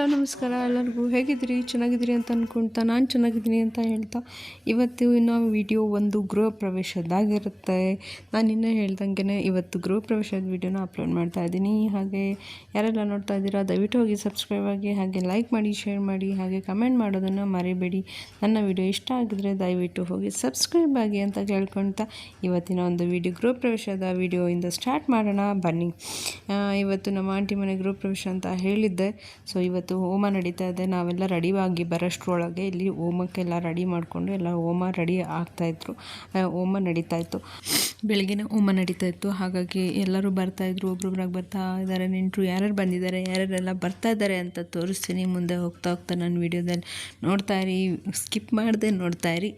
Hello, ನಮಸ್ಕಾರ. ಎಲ್ಲರಿಗೂ ಹೇಗಿದ್ದೀರಿ ಚೆನ್ನಾಗಿದ್ದೀರಿ ಅಂತ ಅಂದ್ಕೊಳ್ತಾ ನಾನು ಚೆನ್ನಾಗಿದ್ದೀನಿ ಅಂತ ಹೇಳ್ತಾ. ಇವತ್ತು ಇನ್ನು ವಿಡಿಯೋ ಒಂದು ಗೃಹ ಪ್ರವೇಶದಾಗಿರುತ್ತೆ ನಾನು ಇನ್ನೂ ಹೇಳ್ದಂಗೆ ಇವತ್ತು ಗೃಹ ಪ್ರವೇಶದ ವಿಡಿಯೋನ ಅಪ್ಲೋಡ್ ಮಾಡ್ತಾ ಇದ್ದೀನಿ. ಹಾಗೆ ಯಾರೆಲ್ಲ ನೋಡ್ತಾ ಇದ್ದೀರಾ, ದಯವಿಟ್ಟು ಹೋಗಿ ಸಬ್ಸ್ಕ್ರೈಬ್ ಆಗಿ, ಹಾಗೆ ಲೈಕ್ ಮಾಡಿ ಶೇರ್ ಮಾಡಿ, ಹಾಗೆ ಕಮೆಂಟ್ ಮಾಡೋದನ್ನು ಮರಿಬೇಡಿ. ನನ್ನ ವಿಡಿಯೋ ಇಷ್ಟ ಆಗಿದ್ರೆ ದಯವಿಟ್ಟು ಹೋಗಿ ಸಬ್ಸ್ಕ್ರೈಬ್ ಆಗಿ ಅಂತ ಕೇಳ್ಕೊಳ್ತಾ ಇವತ್ತಿನ ಒಂದು ವಿಡಿಯೋ ಗೃಹ ಪ್ರವೇಶದ ವಿಡಿಯೋಯಿಂದ ಸ್ಟಾರ್ಟ್ ಮಾಡೋಣ. ಬನ್ನಿ. ಇವತ್ತು ನಮ್ಮ ಆಂಟಿ ಮನೆ ಗೃಹ ಪ್ರವೇಶ ಅಂತ ಹೇಳಿದ್ದೆ. ಸೊ ಇವತ್ತು ಹೋಮ ನಡೀತಾ ಇದೆ. ನಾವೆಲ್ಲ ರೆಡಿಯಾಗಿ ಬರೋಷ್ಟ್ರೊಳಗೆ ಇಲ್ಲಿ ಹೋಮಕ್ಕೆಲ್ಲ ರೆಡಿ ಮಾಡಿಕೊಂಡು ಎಲ್ಲ ಹೋಮ ರೆಡಿ ಆಗ್ತಾಯಿದ್ರು ಹೋಮ ನಡೀತಾ ಇತ್ತು. ಬೆಳಗ್ಗೆನೇ ಹೋಮ ನಡೀತಾ ಇತ್ತು. ಹಾಗಾಗಿ ಎಲ್ಲರೂ ಬರ್ತಾಯಿದ್ರು ಒಬ್ರೊಬ್ರಾಗಿ ಬರ್ತಾ ಇದ್ದಾರೆ ನೆಂಟರು ಯಾರ್ಯಾರು ಬಂದಿದ್ದಾರೆ ಯಾರ್ಯಾರೆಲ್ಲ ಬರ್ತಾ ಇದ್ದಾರೆ ಅಂತ ತೋರಿಸ್ತೀನಿ. ಮುಂದೆ ಹೋಗ್ತಾ ಹೋಗ್ತಾ ನಾನು ವೀಡಿಯೋದಲ್ಲಿ ನೋಡ್ತಾ ಇರಿ. ಸ್ಕಿಪ್ ಮಾಡದೆ ನೋಡ್ತಾ ಇರಿ.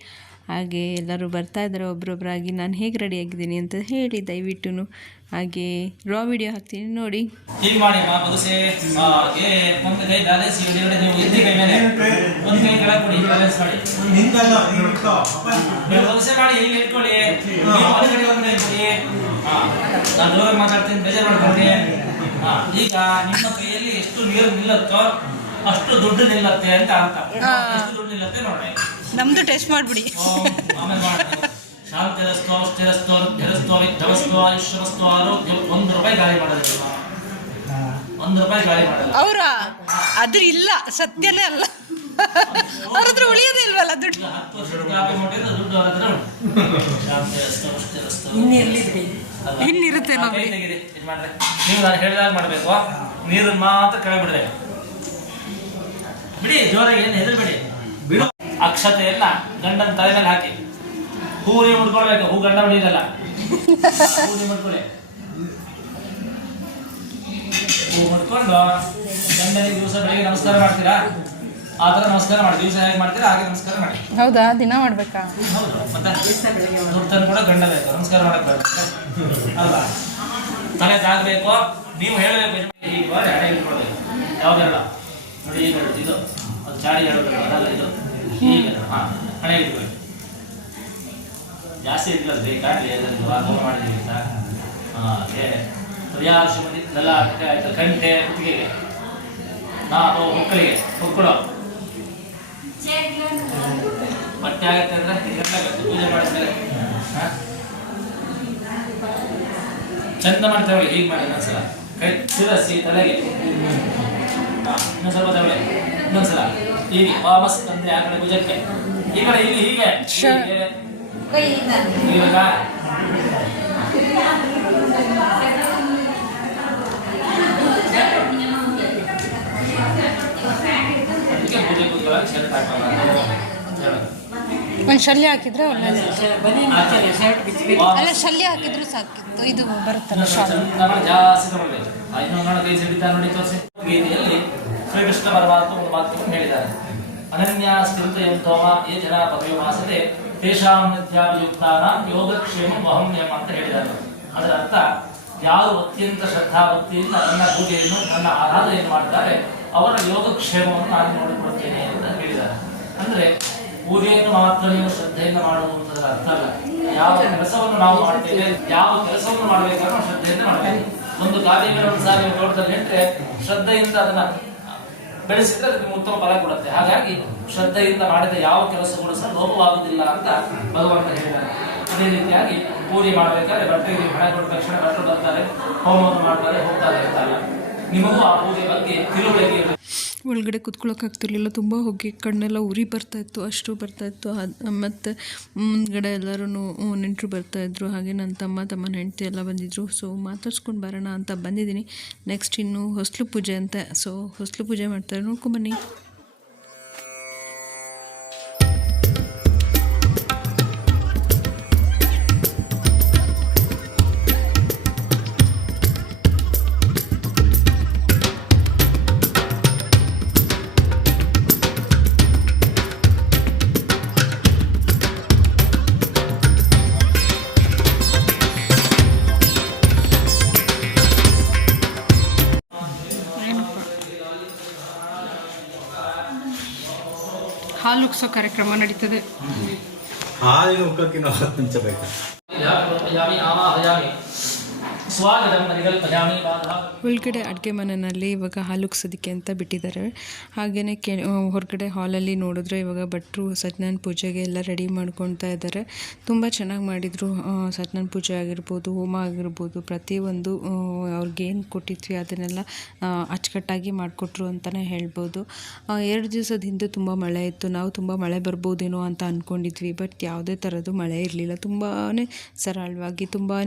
ಹಾಗೆ ಎಲ್ಲರೂ ಬರ್ತಾ ಇದ್ದಾರೆ ಒಬ್ರೊಬ್ರಾಗಿ ನಾನು ಹೇಗೆ ರೆಡಿ ಆಗಿದ್ದೀನಿ ಅಂತ ಹೇಳಿ ದಯವಿಟ್ಟು ಹಾಗೆ ರಾ ವಿಡಿಯೋ ಹಾಕ್ತೀನಿ ನೋಡಿ. ಹೀಗೆ ಮಾಡಿ ಮಾ ಬದುಸೆ ಹಾಗೆ ಒಂದು ಕೈ ಬ್ಯಾಲೆನ್ಸ್ ಇಡಿ ಇಡಿ ನೀವು ಎತ್ತಿ ಕೈ ಮೇಲೆ. ಒಂದು ಕೈ ಕೆಳಗೆ ಕೊಡಿ ಬ್ಯಾಲೆನ್ಸ್ ಮಾಡಿ. ನಿಂದಲ್ಲ ನೀನ್ ಇಟ್ಕೋ. ನೀವು ಬದುಸೆ ಮಾಡಿ ಹೀಗೆ ಇಟ್ಕೊಳ್ಳಿ ನೀವು ಒಳಗಡೆ ಒಂದು ಕೈ ಕೊಡಿ. ಹಾ. ನಾನು ಜೋರಾಗಿ ಮಾತಾಡ್ತೀನಿ ಬೇಜಾರು ಮಾಡ್ಕೊಂಡಿ ಈಗ ನಿಮ್ಮ ಕೈಯಲ್ಲಿ ಎಷ್ಟು ನೀರು ನಿಲ್ಲತ್ತೋ ಅಷ್ಟು ದುಡ್ಡು ನಿಲ್ಲತ್ತೆ ಅಂತ ಅಂತ ಅಷ್ಟು ದುಡ್ಡು ನಿಲ್ಲತ್ತೆ ನೋಡಿ ನಮ್ದು ಟೆಸ್ಟ್ ಮಾಡ್ಬಿಡಿ. ಶಾಂತಿ ಶಾಂತಿರಸ್ತೋ ಸ್ಥಿರಸ್ತೋ ಧರಸ್ತೋ ಆಯುಷ್ಯಮಸ್ತೋ ಆರೋಗ್ಯ ಒಂದು ರೂಪಾಯಿ ಗಾಳಿ ಮಾಡೋದಿಲ್ಲ. ಒಂದು ರೂಪಾಯಿ ಗಾಳಿ ಮಾಡೋದು ಅವ್ರ? ಅದ್ರ ಇಲ್ಲ ಸತ್ಯನೇ ಅಲ್ಲ. ಅವ್ರ ಹತ್ರ ಉಳಿಯೋದೇ ಇಲ್ವಲ್ಲ ದುಡ್ಡು? ಹತ್ತು ವರ್ಷದ ಕಾಪಿ ಮಾಡಿದ್ರೆ ದುಡ್ಡು ಅವ್ರ ಹತ್ರ ಉಂಟು. ಶಾಂತಿರಸ್ತೋ ಸ್ಥಿರಸ್ತೋ ಅಲ್ವಾ? ಇನ್ನಿರುತ್ತೆ ನೋಡಿ ನೀವು ನಾನು ಹೇಳಿದಾಗ ಮಾಡಬೇಕು. ನೀರನ್ನ ಮಾತ್ರ ಕೆಳಗೆ ಬಿಡ್ಬೇಕು. ಬಿಡಿ ಜೋರಾಗಿ ಏನು ಹೆದರ್ಬೇಡಿ. ಬಿಡು. ಅಕ್ಷತೆಯನ್ನ ಗಂಡನ ತಲೆ ಮೇಲೆ ಹಾಕಿ. ಹೂ ನೀವು ಮುಡ್ಕೊಳ್ಬೇಕು ಹೂ ಗಂಡ ಹೊಡಿಯಲ್ಲ ಹೂ ನೀವು ಮುಡ್ಕೊಳ್ಳಿ ಹೂ ಮುಡ್ಕೊಂಡು ಗಂಡನಿಗೆ ದಿವಸ ಬೆಳಿಗ್ಗೆ ನಮಸ್ಕಾರ ಮಾಡ್ತೀರಾ? ಆ ಥರ ನಮಸ್ಕಾರ ಮಾಡಿ ದಿವಸ ಹೇಗೆ ಮಾಡ್ತೀರಾ ಹಾಗೆ ನಮಸ್ಕಾರ ಮಾಡಿ. ಹೌದಾ? ದಿನ ಮಾಡ್ಬೇಕಾ? ಹೌದು ಮತ್ತೆ ಕೂಡ ಗಂಡ ಬೇಕು ನಮಸ್ಕಾರ ಮಾಡಕ್ ಅಲ್ಲ ಅಲ್ವಾ? ತಲೆ ತಾಗಬೇಕು ನೀವು ಹೇಳಬೇಕು ಇಟ್ಕೊಳ್ಬೇಕು. ಯಾವ್ದೆಲ್ಲ ನೋಡಿ ಏನು ಹೇಳುದು? ಇದು ಅದು ಚಾಡಿ ಹೇಳಬೇಕು ಅದಲ್ಲ ಇದು. ಹಾ ಹಣೆ ಇಟ್ಕೊಳ್ಳಿ. ಜಾಸ್ತಿ ಇಟ್ಕೊಳ್ಳಿ ಬೇಕಾಗ್ಲಿ ಅದನ್ನು ಮಾಡಿದೀವಿ ಅಂತ. ಅದೇ. ಪ್ರಿಯಾಶುಮತಿ ನೆಲ ಆಯ್ತು. ಗಂಟೆ ಕುತ್ತಿಗೆಗೆ ನಾವು ಮಕ್ಕಳಿಗೆ ಮಕ್ಕಳು. ಬಟ್ಟೆ ಆಗತ್ತೆ ಅಂದ್ರೆ ಪೂಜೆ ಮಾಡ್ತಾರೆ ಹಾಂ? ಚಂದ ಮಾಡ್ತಾರೆ ಹೀಗೆ ಮಾಡಿ ಇನ್ನೊಂದ್ಸಲ ಕೈ ಶಿರಸಿ ತಲೆಗೆ. ಹಾ, ಇನ್ನೊಂದ್ ಸ್ವಲ್ಪ ತಗೊಳ್ಳಿ ಇನ್ನೊಂದ್ಸಲ ಹೀಗೆ ವಾಪಸ್ ತಂದ್ರೆ ಆ ಕಡೆ ಭುಜಕ್ಕೆ ಈ ಕಡೆ ಇಲ್ಲಿ ಹೀಗೆ ಹೀಗೆ ಇವಾಗ ಅದಕ್ಕೆ ಪೂಜೆ ಕೂತ್ಕೊಳ್ಳೋಕೆ ಶರ್ಟ್ ಹಾಕಲ್ಲ ಅಂತ ಹೇಳೋದು ಒಂದ್ ಶಲ್ಯ ಹಾಕಿದ್ರೆ ಒಳ್ಳೇದು. ವಾಪಸ್ ಅಲ್ಲ, ಶಲ್ಯ ಹಾಕಿದ್ರು ಸಾಕಿತ್ತು ಇದು ಬರುತ್ತಲ್ಲ ಇನ್ನೊಂದು ಶಾಲ್. ಗೀತೆಯಲ್ಲಿ ಶ್ರೀಕೃಷ್ಣ ಪರಮಾತ್ಮ ಒಂದು ಮಾತನ್ನು ಹೇಳಿದ್ದಾರೆ. ಅನನ್ಯ ಸ್ಮೃತ ಯಂತೋಮ ಯೇ ಜನ ಪದವಿ ಮಾಸತೆ ತೇಷಾಂ ನಿತ್ಯಾಭಿಯುಕ್ತಾನ ಯೋಗಕ್ಷೇಮ ವಹಮ್ಯಂ ಅಂತ ಹೇಳಿದ್ದಾರೆ. ಅದರ ಅರ್ಥ, ಯಾರು ಅತ್ಯಂತ ಶ್ರದ್ಧಾಭಕ್ತಿಯಿಂದ ನನ್ನ ಪೂಜೆಯನ್ನು, ನನ್ನ ಆರಾಧನೆಯನ್ನು ಮಾಡ್ತಾರೆ ಅವರ ಯೋಗಕ್ಷೇಮವನ್ನು ನಾನು ನೋಡಿಕೊಡುತ್ತೇನೆ ಅಂತ ಹೇಳಿದ್ದಾರೆ. ಅಂದ್ರೆ, ಪೂಜೆಯನ್ನು ಮಾತ್ರ ನೀವು ಶ್ರದ್ಧೆಯಿಂದ ಮಾಡುವಂತದ ಅರ್ಥ ಅಲ್ಲ. ಯಾವ ಕೆಲಸವನ್ನು ನಾವು ಮಾಡ್ತೇವೆ, ಯಾವ ಕೆಲಸವನ್ನು ಮಾಡಬೇಕಾದ್ರೂ ಶ್ರದ್ಧೆಯಿಂದ ಮಾಡಬೇಕು ಒಂದು ಒಂದು ಸಾರಿ ನೀವು ತೋಟದಲ್ಲಿ ನೆಟ್ಟರೆ ಶ್ರದ್ಧೆಯಿಂದ ಅದನ್ನ ಬೆಳೆಸಿದ್ರೆ ಅದಕ್ಕೆ ಉತ್ತಮ ಫಲ ಕೊಡುತ್ತೆ. ಹಾಗಾಗಿ ಶ್ರದ್ಧೆಯಿಂದ ಮಾಡಿದ ಯಾವ ಕೆಲಸಗಳು ಸಹ ಲೋಪವಾಗುವುದಿಲ್ಲ ಅಂತ ಭಗವಂತ ಹೇಳಿದ್ದಾರೆ ಅದೇ ರೀತಿಯಾಗಿ ಪೂಜೆ ಮಾಡಬೇಕಾದ್ರೆ ಭಟ್ರಿಗೆ ಹಣ ಕೊಟ್ಟ ತಕ್ಷಣ ಭಟ್ರು ಬರ್ತಾರೆ, ಹೋಮವನ್ನು ಮಾಡ್ತಾರೆ ಹೋಗ್ತಾರೆ ಇರ್ತಾರೆ. ನಿಮಗೂ ಆ ಪೂಜೆ ಬಗ್ಗೆ ತಿಳುವಳಿಕೆ ಒಳಗಡೆ ಕುತ್ಕೊಳ್ಳೋಕ್ಕಾಗ್ತಿರ್ಲಿಲ್ಲ ತುಂಬ ಹೊಗೆ ಕಣ್ಣೆಲ್ಲ ಉರಿ ಬರ್ತಾಯಿತ್ತು ಅಷ್ಟು ಬರ್ತಾಯಿತ್ತು ಮತ್ತು ಮುಂದ್ಗಡೆ ಎಲ್ಲರೂ ನೆಂಟರು ಬರ್ತಾಯಿದ್ರು ಹಾಗೆ ನನ್ನ ತಮ್ಮ ತಮ್ಮನ ಹೆಂಡತಿ ಎಲ್ಲ ಬಂದಿದ್ದರು ಸೊ ಮಾತಾಡ್ಸ್ಕೊಂಡು ಬರೋಣ ಅಂತ ಬಂದಿದ್ದೀನಿ. ನೆಕ್ಸ್ಟ್ ಇನ್ನು ಹೊಸಲು ಪೂಜೆ ಅಂತ. ಸೊ ಹೊಸಲು ಪೂಜೆ ಮಾಡ್ತಾರೆ. ನೋಡ್ಕೊಂಬನ್ನಿ ಹಾಲು ಉಗ್ಸೋ ಕಾರ್ಯಕ್ರಮ ನಡೀತದೆ. ಹಾಲಿನ ಮುಖಕ್ಕೆ ನಾವು ಹತ್ತು ನಿಮಿಷ ಬೇಕಾ? ಒಳಗಡೆ ಅಡುಗೆ ಮನೆಯಲ್ಲಿ ಇವಾಗ ಹಾಲು ಉಗ್ಸೋದಕ್ಕೆ ಅಂತ ಬಿಟ್ಟಿದ್ದಾರೆ. ಹಾಗೆಯೇ ಕೆ ಹೊರಗಡೆ ಹಾಲಲ್ಲಿ ನೋಡಿದ್ರೆ ಇವಾಗ ಭಟ್ರು, ಸತ್ಯನಾರಾಯಣ ಪೂಜೆಗೆ ಎಲ್ಲ ರೆಡಿ ಮಾಡ್ಕೊತಾ ಇದ್ದಾರೆ. ತುಂಬ ಚೆನ್ನಾಗಿ ಮಾಡಿದರು. ಸತ್ಯನಾರಾಯಣ ಪೂಜೆ ಆಗಿರ್ಬೋದು, ಹೋಮ ಆಗಿರ್ಬೋದು, ಪ್ರತಿಯೊಂದು ಅವ್ರಿಗೇನು ಅವ್ರಿಗೆ ಕೊಟ್ಟಿದ್ವಿ ಅದನ್ನೆಲ್ಲ ಅಚ್ಚುಕಟ್ಟಾಗಿ ಮಾಡಿಕೊಟ್ರು ಅಂತಲೇ ಹೇಳ್ಬೋದು. ಎರಡು ದಿವಸದ ಹಿಂದೆ ತುಂಬ ಮಳೆ ಇತ್ತು. ನಾವು ತುಂಬ ಮಳೆ ಬರ್ಬೋದೇನೋ ಅಂತ ಅಂದ್ಕೊಂಡಿದ್ವಿ ಬಟ್ ಯಾವುದೇ ಥರದ್ದು ಮಳೆ ಇರಲಿಲ್ಲ. ತುಂಬಾ ಸರಳವಾಗಿ ತುಂಬಾ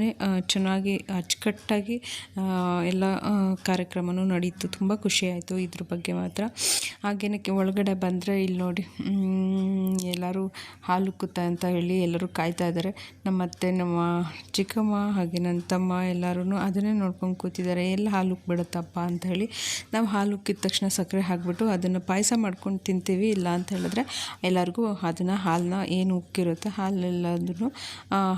ಚೆನ್ನಾಗಿ ಅಚ್ಚುಕಟ್ಟಾಗಿ ಎಲ್ಲ ಕಾರ್ಯಕ್ರಮವೂ ನಡೀತು. ತುಂಬ ಖುಷಿಯಾಯಿತು ಇದ್ರ ಬಗ್ಗೆ ಮಾತ್ರ. ಹಾಗೇನಕ್ಕೆ ಒಳಗಡೆ ಬಂದರೆ ಇಲ್ಲಿ ನೋಡಿ ಎಲ್ಲರೂ ಹಾಲು ಉಕ್ಕುತ್ತೆ ಅಂತ ಹೇಳಿ ಎಲ್ಲರೂ ಕಾಯ್ತಾ ಇದ್ದಾರೆ ನಮ್ಮ ಅತ್ತೆ, ನಮ್ಮ ಚಿಕ್ಕಮ್ಮ ಹಾಗೆ ನನ್ನ ತಮ್ಮ ಎಲ್ಲರೂ ಅದನ್ನೇ ನೋಡ್ಕೊಂಡು ಕೂತಿದ್ದಾರೆ ಎಲ್ಲ ಹಾಲು ಬಿಡುತ್ತಪ್ಪ ಅಂತ ಹೇಳಿ ನಾವು ಹಾಲು ಉಕ್ಕಿದ ತಕ್ಷಣ ಸಕ್ಕರೆ ಹಾಕ್ಬಿಟ್ಟು ಅದನ್ನು ಪಾಯಸ ಮಾಡ್ಕೊಂಡು ತಿಂತೀವಿ, ಇಲ್ಲ ಅಂತ ಹೇಳಿದ್ರೆ ಎಲ್ಲರಿಗೂ ಅದನ್ನು ಹಾಲನ್ನ ಏನು ಉಕ್ಕಿರುತ್ತೆ ಹಾಲೆಲ್ಲದನ್ನು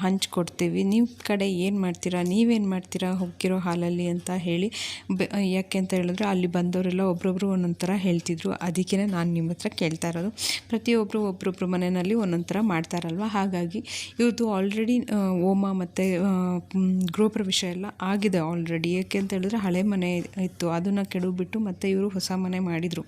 ಹಂಚಿಕೊಡ್ತೀವಿ. ನಿಮ್ಮ ಕಡೆ ಏನು ಮಾಡ್ತೀರಾ? ನೀವೇನು ಮಾಡ್ತೀರಾ? ಉಕ್ಕಿರೋ ಹಾಲಲ್ಲಿ ಅಂತ ಹೇಳಿ ಯಾಕೆ ಅಂತ ಹೇಳಿದ್ರೆ ಅಲ್ಲಿ ಬಂದವರೆಲ್ಲ ಒಬ್ಬೊಬ್ಬರು ಒಂದೊಂದು ಥರ ಹೇಳ್ತಿದ್ರು. ಅದಕ್ಕೇ ನಾನು ನಿಮ್ಮ ಹತ್ರ ಕೇಳ್ತಾ ಇರೋದು. ಪ್ರತಿಯೊಬ್ಬರು ಒಬ್ಬೊಬ್ರು ಮನೆಯಲ್ಲಿ ಒಂದೊಂದು ಥರ ಮಾಡ್ತಾರಲ್ವ ಹಾಗಾಗಿ ಇವತ್ತು ಆಲ್ರೆಡಿ ಓಮ ಮತ್ತು ಗೃಹಪ್ರವೇಶ ಎಲ್ಲ ಆಗಿದೆ ಆಲ್ರೆಡಿ ಯಾಕೆ ಅಂತ ಹೇಳಿದ್ರೆ ಹಳೆ ಮನೆ ಇತ್ತು. ಅದನ್ನು ಕೆಡವಿಬಿಟ್ಟು ಮತ್ತು ಇವರು ಹೊಸ ಮನೆ ಮಾಡಿದರು.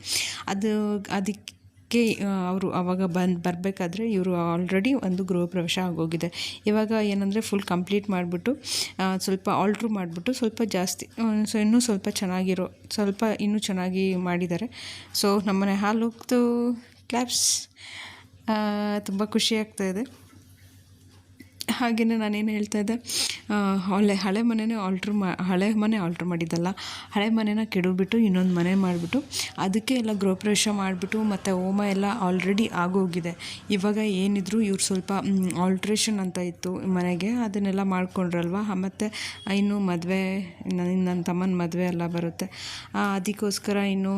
ಅದು, ಅದಕ್ಕೆ ಕೆ ಅವರು ಆವಾಗ ಬಂದು, ಬರಬೇಕಾದ್ರೆ ಇವರು ಆಲ್ರೆಡಿ ಒಂದು ಗೃಹ ಪ್ರವೇಶ ಆಗೋಗಿದೆ. ಇವಾಗ ಏನಂದರೆ ಫುಲ್ ಕಂಪ್ಲೀಟ್ ಮಾಡಿಬಿಟ್ಟು ಸ್ವಲ್ಪ ಆಲ್ಟ್ರು ಮಾಡಿಬಿಟ್ಟು ಸ್ವಲ್ಪ ಜಾಸ್ತಿ ಸೊ ಇನ್ನೂ ಸ್ವಲ್ಪ ಚೆನ್ನಾಗಿರೋ, ಸ್ವಲ್ಪ ಇನ್ನೂ ಚೆನ್ನಾಗಿ ಮಾಡಿದ್ದಾರೆ. ಸೊ ನಮ್ಮನೆ ಹಾಲು ಹೋಗ್ತು ಕ್ಲಾಪ್ಸ್ ತುಂಬ ಖುಷಿ ಇದೆ. ಹಾಗೆಯೇ ನಾನೇನು ಹೇಳ್ತಾ ಇದ್ದೆ ಹಳೆ ಹಳೆ ಮನೆನೇ ಆಲ್ಟ್ರ್ ಮಾ, ಹಳೆ ಮನೆ ಆಲ್ಟ್ರ್ ಮಾಡಿದ್ದಲ್ಲ, ಹಳೆ ಮನೆನ ಕೆಡವಿಬಿಟ್ಟು ಇನ್ನೊಂದು ಮನೆ ಮಾಡಿಬಿಟ್ಟು, ಅದಕ್ಕೆ ಎಲ್ಲ ಗೃಹಪ್ರವೇಶ ಮಾಡಿಬಿಟ್ಟು ಮತ್ತು ಹೋಮ ಎಲ್ಲ ಆಲ್ರೆಡಿ ಆಗೋಗಿದೆ. ಇವಾಗ ಏನಿದ್ರು ಇವ್ರು ಸ್ವಲ್ಪ ಆಲ್ಟ್ರೇಷನ್ ಅಂತ ಇತ್ತು ಮನೆಗೆ, ಅದನ್ನೆಲ್ಲ ಮಾಡ್ಕೊಂಡ್ರಲ್ವ? ಮತ್ತು ಇನ್ನು ಮದುವೆ ನನ್ನ ನನ್ನ ತಮ್ಮನ ಮದುವೆ ಎಲ್ಲ ಬರುತ್ತೆ. ಅದಕ್ಕೋಸ್ಕರ ಇನ್ನು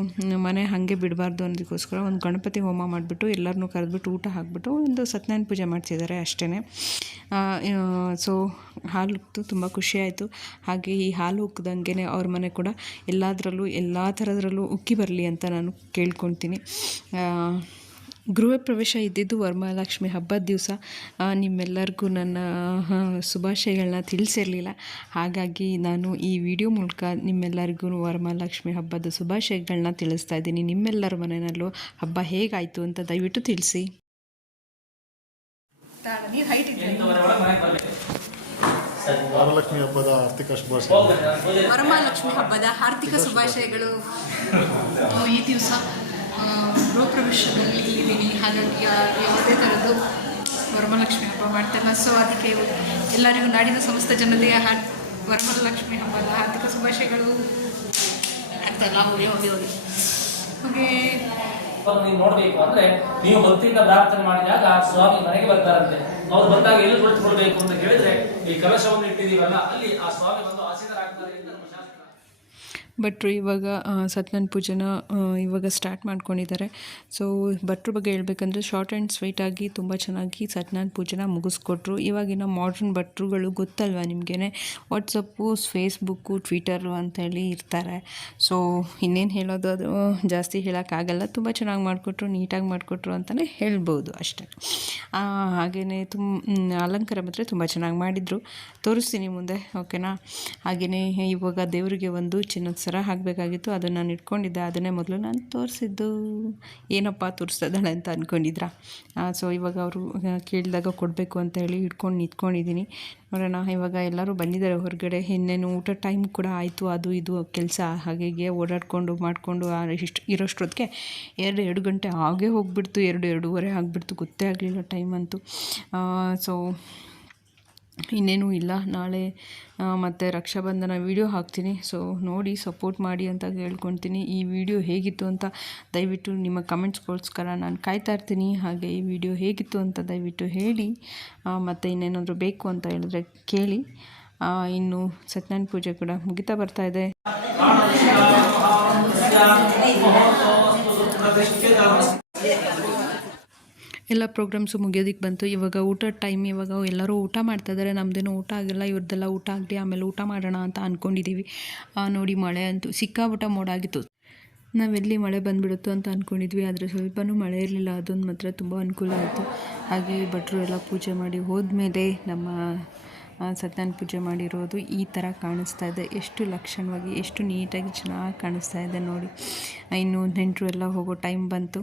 ಮನೆ ಹಾಗೆ ಬಿಡಬಾರ್ದು ಅನ್ನೋದಕ್ಕೋಸ್ಕರ ಒಂದು ಗಣಪತಿ ಹೋಮ ಮಾಡಿಬಿಟ್ಟು ಎಲ್ಲರನ್ನೂ ಕರೆದ್ಬಿಟ್ಟು ಊಟ ಹಾಕ್ಬಿಟ್ಟು ಒಂದು ಸತ್ಯನಾರಾಯಣ ಪೂಜೆ ಮಾಡ್ತಿದ್ದಾರೆ ಅಷ್ಟೇ ಸೊ ಹಾಲು ಉಕ್ತು ತುಂಬ ಖುಷಿಯಾಯಿತು ಹಾಗೆ ಈ ಹಾಲು ಉಕ್ಕಿದಂಗೆ ಅವ್ರ ಮನೆ ಕೂಡ ಎಲ್ಲದರಲ್ಲೂ, ಎಲ್ಲ ಥರದ್ರಲ್ಲೂ ಉಕ್ಕಿ ಬರಲಿ ಅಂತ ನಾನು ಕೇಳ್ಕೊತೀನಿ. ಗೃಹ ಪ್ರವೇಶ ಇದ್ದಿದ್ದು ವರಮಹಾಲಕ್ಷ್ಮಿ ಹಬ್ಬದ ದಿವಸ. ನಿಮ್ಮೆಲ್ಲರಿಗೂ ನನ್ನ ಶುಭಾಶಯಗಳನ್ನ ತಿಳಿಸಿರಲಿಲ್ಲ. ಹಾಗಾಗಿ ನಾನು ಈ ವಿಡಿಯೋ ಮೂಲಕ ನಿಮ್ಮೆಲ್ಲರಿಗೂ ವರಮಹಾಲಕ್ಷ್ಮಿ ಹಬ್ಬದ ಶುಭಾಶಯಗಳನ್ನ ತಿಳಿಸ್ತಾ ಇದ್ದೀನಿ. ನಿಮ್ಮೆಲ್ಲರ ಮನೆಯಲ್ಲೂ ಹಬ್ಬ ಹೇಗಾಯಿತು ಅಂತ ದಯವಿಟ್ಟು ತಿಳಿಸಿ. ವರಲಕ್ಷ್ಮಿ ಹಬ್ಬದ ಆರ್ಥಿಕ ಶುಭಾಶಯ. ವರಮಹಾಲಕ್ಷ್ಮಿ ಹಬ್ಬದ ಆರ್ಥಿಕ ಶುಭಾಶಯಗಳು. ಈ ದಿವಸ ಗೃಹ ಪ್ರವೇಶದಲ್ಲಿ ಇದ್ದೀನಿ. ಹಾಗಾಗಿ ಯಾ- ಯಾವುದೇ ಥರದ್ದು ವರಮಹಾಲಕ್ಷ್ಮಿ ಹಬ್ಬ ಮಾಡ್ತಲ್ಲ ಸೊ ಅದಕ್ಕೆ ಎಲ್ಲರಿಗೂ ನಾಡಿನ ಸಮಸ್ತ ಜನತೆಯ ವರಮಹಾಲಕ್ಷ್ಮಿ ಹಬ್ಬದ ಆರ್ಥಿಕ ಶುಭಾಶಯಗಳು. ಆಗ್ತಲ್ಲ ಹೋಗಿ ಹೋಗಿ ಹೋಗಿ ಹಾಗೆ ನೀವು ನೋಡಬೇಕು. ಅಂದ್ರೆ ನೀವು ಭಕ್ತಿಯಿಂದ ಪ್ರಾರ್ಥನೆ ಮಾಡಿದಾಗ ಸ್ವಾಮಿ ಮನೆಗೆ ಬರ್ತಾರಂತೆ. ಅವ್ರು ಬಂದಾಗ ಎಲ್ಲಿ ಕುಳಿತುಕೊಳ್ಬೇಕು ಅಂತ ಹೇಳಿದ್ರೆ ಈ ಕಲಶವನ್ನು ಇಟ್ಟಿದೀವಲ್ಲ ಅಲ್ಲಿ ಆ ಸ್ವಾಮಿ ಬಂದು ಆಸೀನರಾಗ್ತಾರೆ ಭಟ್ರು ಇವಾಗ ಸತ್ಯನ ಪೂಜೆನ ಇವಾಗ ಸ್ಟಾರ್ಟ್ ಮಾಡ್ಕೊಂಡಿದ್ದಾರೆ. ಸೊ ಭಟ್ರ ಬಗ್ಗೆ ಹೇಳಬೇಕಂದ್ರೆ ಶಾರ್ಟ್ ಆ್ಯಂಡ್ ಸ್ವೀಟಾಗಿ ತುಂಬ ಚೆನ್ನಾಗಿ ಸತ್ಯನಾರಾಯಣ ಪೂಜೆನ ಮುಗಿಸ್ಕೊಟ್ರು. ಇವಾಗಿನ ಮಾಡ್ರನ್ ಭಟ್ರುಗಳು ಗೊತ್ತಲ್ವ ನಿಮಗೇನೆ? ವಾಟ್ಸಪ್ಪು ಫೇಸ್ಬುಕ್ಕು ಟ್ವಿಟರು ಅಂತೇಳಿ ಇರ್ತಾರೆ. ಸೊ ಇನ್ನೇನು ಹೇಳೋದು ಅದು? ಜಾಸ್ತಿ ಹೇಳೋಕ್ಕಾಗಲ್ಲ ತುಂಬ ಚೆನ್ನಾಗಿ ಮಾಡಿಕೊಟ್ರು, ನೀಟಾಗಿ ಮಾಡಿಕೊಟ್ರು ಅಂತಲೇ ಹೇಳ್ಬೋದು ಅಷ್ಟೇ. ಹಾಗೆಯೇ ತುಂಬ ಅಲಂಕಾರ ಮಾತ್ರ ತುಂಬ ಚೆನ್ನಾಗಿ ಮಾಡಿದರು. ತೋರಿಸ್ತೀನಿ ಮುಂದೆ ಓಕೆನಾ ಹಾಗೆಯೇ ಇವಾಗ ದೇವರಿಗೆ ಒಂದು ಚಿನ್ನದ ಸರ ಹಾಕಬೇಕಾಗಿತ್ತು. ಅದನ್ನು ನಾನು ಇಟ್ಕೊಂಡಿದ್ದೆ. ಅದನ್ನೇ ಮೊದಲು ನಾನು ತೋರಿಸಿದ್ದು. ಏನಪ್ಪ ತೋರಿಸ್ತಾ ಅಂತ ಅಂದ್ಕೊಂಡಿದ್ರಾ ಸೊ ಇವಾಗ ಅವರು ಕೇಳಿದಾಗ ಕೊಡಬೇಕು ಅಂತ ಹೇಳಿ ಇಟ್ಕೊಂಡು ನಿಂತ್ಕೊಂಡಿದ್ದೀನಿ. ನೋಡೋಣ, ಇವಾಗ ಎಲ್ಲರೂ ಬಂದಿದ್ದಾರೆ ಹೊರಗಡೆ. ಇನ್ನೇನು ಊಟ ಟೈಮ್ ಕೂಡ ಆಯಿತು. ಅದು ಇದು ಕೆಲಸ. ಹಾಗೆ ಹೀಗೆ ಓಡಾಡಿಕೊಂಡು, ಮಾಡಿಕೊಂಡು ಇಷ್ಟು, ಇರೋಷ್ಟೊತ್ತಿಗೆ ಎರಡು ಎರಡು ಗಂಟೆ ಆಗೇ ಹೋಗ್ಬಿಡ್ತು. ಎರಡು ಎರಡೂವರೆ ಆಗಿಬಿಡ್ತು. ಗೊತ್ತೇ ಆಗಲಿಲ್ಲ ಟೈಮ್ ಅಂತೂ. ಸೊ ಇನ್ನೇನು ಇಲ್ಲ. ನಾಳೆ ಮತ್ತು ರಕ್ಷಾಬಂಧನ ವಿಡಿಯೋ ಹಾಕ್ತೀನಿ. ಸೊ ನೋಡಿ ಸಪೋರ್ಟ್ ಮಾಡಿ ಅಂತ ಕೇಳ್ಕೊತೀನಿ ಈ ವಿಡಿಯೋ ಹೇಗಿತ್ತು ಅಂತ ದಯವಿಟ್ಟು ನಿಮ್ಮ ಕಮೆಂಟ್ಸ್ಗೋಸ್ಕರ ನಾನು ಕಾಯ್ತಾ ಇರ್ತೀನಿ. ಹಾಗೆ ಈ ವಿಡಿಯೋ ಹೇಗಿತ್ತು ಅಂತ ದಯವಿಟ್ಟು ಹೇಳಿ ಮತ್ತು ಇನ್ನೇನಾದರೂ ಬೇಕು ಅಂತ ಹೇಳಿದ್ರೆ ಕೇಳಿ. ಇನ್ನು ಸತ್ಯನಾರಾಯಣ ಪೂಜೆ ಕೂಡ ಮುಗಿತಾ ಬರ್ತಾ ಇದೆ. ಎಲ್ಲ ಪ್ರೋಗ್ರಾಮ್ಸು ಮುಗಿಯೋದಕ್ಕೆ ಬಂತು. ಇವಾಗ ಊಟ ಟೈಮ್ ಇವಾಗ ಎಲ್ಲರೂ ಊಟ ಮಾಡ್ತಾ ಇದ್ದಾರೆ ನಮ್ಮದೇನು ಊಟ ಆಗಿಲ್ಲ. ಇವ್ರದ್ದೆಲ್ಲ ಊಟ ಆಗಲಿ, ಆಮೇಲೆ ಊಟ ಮಾಡೋಣ ಅಂತ ಅಂದ್ಕೊಂಡಿದ್ದೀವಿ ನೋಡಿ ಮಳೆ ಅಂತೂ ಸಿಕ್ಕಾಬಿಟ್ಟ ಮೋಡಾಗಿತ್ತು ನಾವೆಲ್ಲಿ ಮಳೆ ಬಂದುಬಿಡುತ್ತೋ ಅಂತ ಅಂದ್ಕೊಂಡಿದ್ವಿ ಆದರೆ ಸ್ವಲ್ಪನೂ ಮಳೆ ಇರಲಿಲ್ಲ. ಅದೊಂದು ಮಾತ್ರ ತುಂಬ ಅನುಕೂಲ ಆಯಿತು. ಹಾಗೆ ಭಟ್ರು ಎಲ್ಲ ಪೂಜೆ ಮಾಡಿ ಹೋದ್ಮೇಲೆ ನಮ್ಮ ಸತ್ಯನ ಪೂಜೆ ಮಾಡಿರೋದು ಈ ಥರ ಕಾಣಿಸ್ತಾ ಇದೆ. ಎಷ್ಟು ಲಕ್ಷಣವಾಗಿ, ಎಷ್ಟು ನೀಟಾಗಿ ಚೆನ್ನಾಗಿ ಕಾಣಿಸ್ತಾ ಇದೆ ನೋಡಿ. ಇನ್ನು ನೆಂಟರು ಎಲ್ಲ ಹೋಗೋ ಟೈಮ್ ಬಂತು.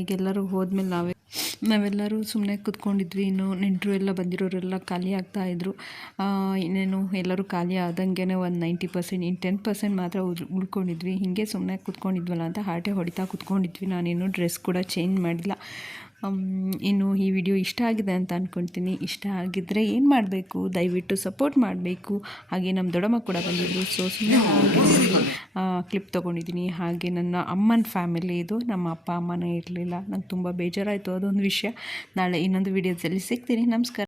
ಈಗೆಲ್ಲರೂ ಹೋದ್ಮೇಲೆ ನಾವೇ ನಾವೆಲ್ಲರೂ ಸುಮ್ಮನೆ ಕೂತ್ಕೊಂಡಿದ್ವಿ. ಇನ್ನು ನೆಂಟರು ಎಲ್ಲ ಬಂದಿರೋರೆಲ್ಲ ಖಾಲಿ ಆಗ್ತಾ ಇದ್ರು. ಆ, ಇನ್ನೇನು ಎಲ್ಲರೂ ಖಾಲಿ ಆದಂಗೆ ಒಂದು ನೈಂಟಿ ಪರ್ಸೆಂಟ್ ಇನ್ನು ಟೆನ್ ಪರ್ಸೆಂಟ್ ಮಾತ್ರ ಉಳ್ಕೊಂಡಿದ್ವಿ. ಹೀಗೆ ಸುಮ್ಮನೆ ಕೂತ್ಕೊಂಡಿದ್ವಲ್ಲ ಅಂತ ಹಾಟೆ ಹೊಡಿತಾ ಕೂತ್ಕೊಂಡಿದ್ವಿ. ನಾನೇನು ಡ್ರೆಸ್ ಕೂಡ ಚೇಂಜ್ ಮಾಡಿಲ್ಲ. ಇನ್ನು ಈ ವಿಡಿಯೋ ಇಷ್ಟ ಆಗಿದೆ ಅಂತ ಅಂದ್ಕೊಳ್ತೀನಿ ಇಷ್ಟ ಆಗಿದ್ದರೆ ಏನು ಮಾಡಬೇಕು? ದಯವಿಟ್ಟು ಸಪೋರ್ಟ್ ಮಾಡಬೇಕು. ಹಾಗೆ ನಮ್ಮ ದೊಡ್ಡಮ್ಮ ಕೂಡ ಬಂದಿದ್ದರು ಸೊ ಸುಮ್ಮನೆ ಹಾಗೆ ಕ್ಲಿಪ್ ತೊಗೊಂಡಿದ್ದೀನಿ. ಹಾಗೆ ನನ್ನ ಅಮ್ಮನ ಫ್ಯಾಮಿಲಿ ಇದು. ನಮ್ಮ ಅಪ್ಪ, ಅಮ್ಮನೇ ಇರಲಿಲ್ಲ. ನಂಗೆ ತುಂಬ ಬೇಜಾರಾಯಿತು, ಅದೊಂದು ವಿಷಯ. ನಾಳೆ ಇನ್ನೊಂದು ವಿಡಿಯೋದಲ್ಲಿ ಸಿಗ್ತೀನಿ. ನಮಸ್ಕಾರ.